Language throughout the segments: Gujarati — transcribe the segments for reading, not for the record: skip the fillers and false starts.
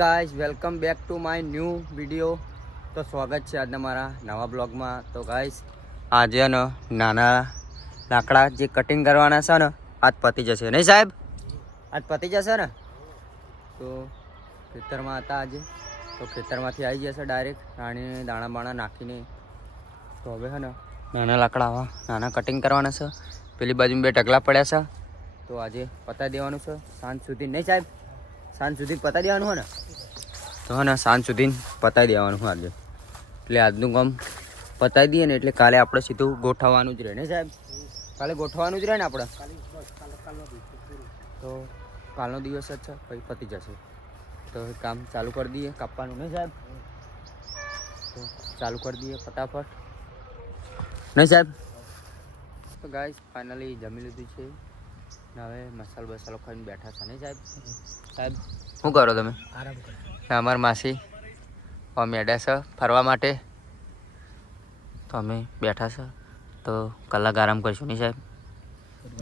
Guys welcome back to my new video. તો સ્વાગત છે આજના મારા નવા બ્લોગમાં. તો ગાઈઝ આજે ને નાના લાકડા જે કટિંગ કરવાના છે ને આજ પતી જશે નહીં સાહેબ? આજ પતી જશે ને? તો ખેતરમાં હતા આજે, તો ખેતરમાંથી આવી જશે ડાયરેક્ટ રાણીને દાણા બાણા નાખીને. તો હવે છે ને નાના લાકડા આવા નાના કટિંગ કરવાના છે. પેલી બાજુ બે ઢગલા પડ્યા છે, તો આજે પતાવી દેવાનું છે સાંજ સુધી. નહીં સાહેબ? સાંજ સુધી પતાવી દેવાનું હોય ને? તો હે ને સાંજ સુધી પતાવી દેવાનું હોય આજે. એટલે આજનું કામ પતાવી દઈએ ને એટલે કાલે આપણે સીધું ગોઠવવાનું જ રહે ને સાહેબ? કાલે ગોઠવવાનું જ રહે ને આપણે. તો કાલનો દિવસ જ છે, પછી પતી જશે. તો કામ ચાલુ કરી દઈએ કાપવાનું નહીં સાહેબ? તો ચાલુ કરી દઈએ ફટાફટ નહીં સાહેબ? તો ગાઈસ ફાઇનલી જમી લીધું છે ને હવે મસાલો બસાલો ખાઈને બેઠા છે નહીં સાહેબ? સાહેબ શું કરો તમે? આરામ કરો. અમારા માસી મેળ્યા છે ફરવા માટે, તો અમે બેઠા છે. તો કલાક આરામ કરીશું નહીં સાહેબ?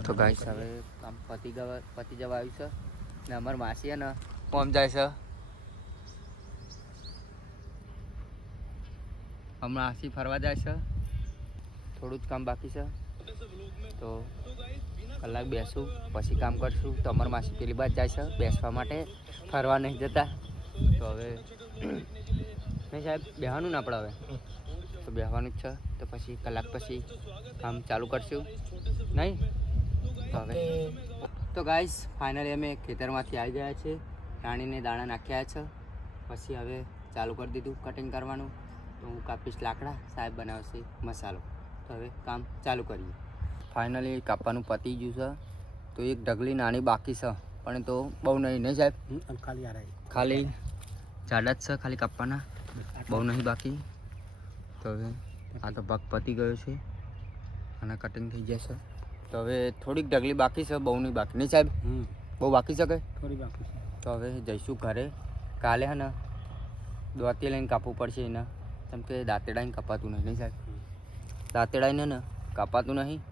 તો ગાઈસ હવે કામ પતી જવા આવ્યું છે ને અમારી માસી ને કોમ જાય છે. હમણાં માસી ફરવા જાય છે, થોડું જ કામ બાકી છે. તો કલાક બેસું પછી કામ કરશું. તો અમારી માસી પેલી બાદ જાય છે બેસવા માટે, ફરવા નહીં જતા. તો હવે નહીં સાહેબ બેસવાનું ને આપણે? હવે તો બેસવાનું જ છે. તો પછી કલાક પછી કામ ચાલુ કરશું નહીં? તો હવે તો ગાઈસ ફાઇનલી અમે ખેતરમાંથી આવી ગયા છે, રાણીને દાણા નાખ્યા છે. પછી હવે ચાલુ કરી દીધું કટિંગ કરવાનું. તો હું કાપીશ લાકડા, સાહેબ બનાવશે મસાલો. તો હવે કામ ચાલુ કરીએ. ફાઇનલી કાપવાનું પતી ગયું છે. તો એક ઢગલી નાની બાકી છે, પણ તો બહુ નહીં સાહેબ? ખાલી જાડા જ છે, ખાલી કાપવાના, બહુ નહીં બાકી. તો હવે આ તો ભાગ પતી ગયો છે અને કટિંગ થઈ જશે. તો હવે થોડીક ઢગલી બાકી છે, બહુ નહીં બાકી નહીં સાહેબ? બહુ બાકી છે કે થોડી બાકી છે. તો હવે જઈશું ઘરે. કાલે હે ને દોતી લઈને કાપવું પડશે એને, કેમ કે દાંતેડાઈને કપાતું નહીં સાહેબ? દાંતેડાઈને ને કાપાતું નહીં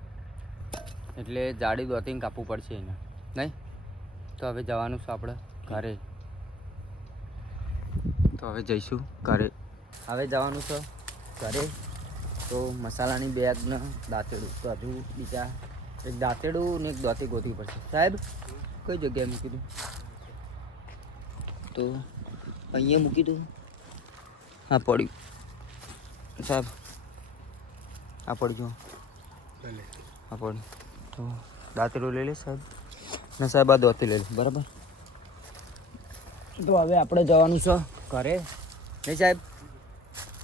એટલે જાડી દોતીને કાપવું પડશે એને નહીં? તો હવે જવાનું છે આપણે ઘરે. તો હવે જઈશું ઘરે. હવે જવાનું છે ઘરે. તો મસાલાની બેગ ને દાંતેડું, તો હજુ બીજા એક દાંતેડું ને એક દોતી ગોતવી પડશે. સાહેબ કઈ જગ્યાએ મૂકી દઉં? તો અહીંયા મૂકી દઉં. હા પડ્યું સાહેબ, આ પડી ગયો. હા પડ્યું. તો દાંતેડું લઈ લે સાહેબ, ને સાહેબ આ દોતી લઈ લે. બરાબર? તો હવે આપણે જવાનું છે ઘરે નહીં સાહેબ?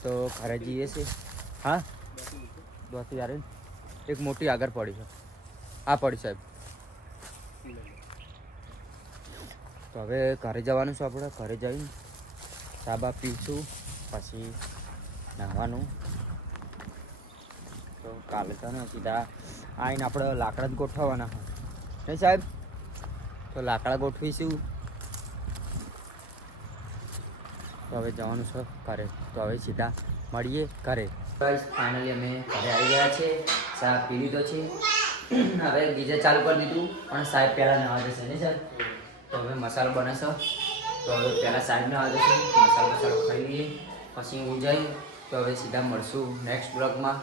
તો ઘરે જઈએ છીએ. હા દોતી યાર એક મોટી આગળ પડી છે, આ પડી સાહેબ. તો હવે ઘરે જવાનું છે આપણે. ઘરે જઈને સાબા પીશું, પછી નાહવાનું. તો કાલે તો ને સીધા આવીને આપણે લાકડા જ ગોઠવવાના હોય નહીં સાહેબ? તો લાકડા ગોઠવીશું. તો હવે જવાનું છે ઘરે. તો હવે સીધા મળીએ ઘરે. ફાઇનલી અમે ઘરે આવી ગયા છે. ચા પી લીધો છે, હવે ગીઝર ચાલુ કરી દીધું. પણ સાહેબ પહેલાં નવા જશે નહીં સાહેબ? તો હવે મસાલો બનશે. તો હવે પહેલાં સાહેબ નવા જશે, મસાલો ખાઈ લઈએ પછી હું જઈ. તો હવે સીધા મળશું નેક્સ્ટ બ્લોગમાં.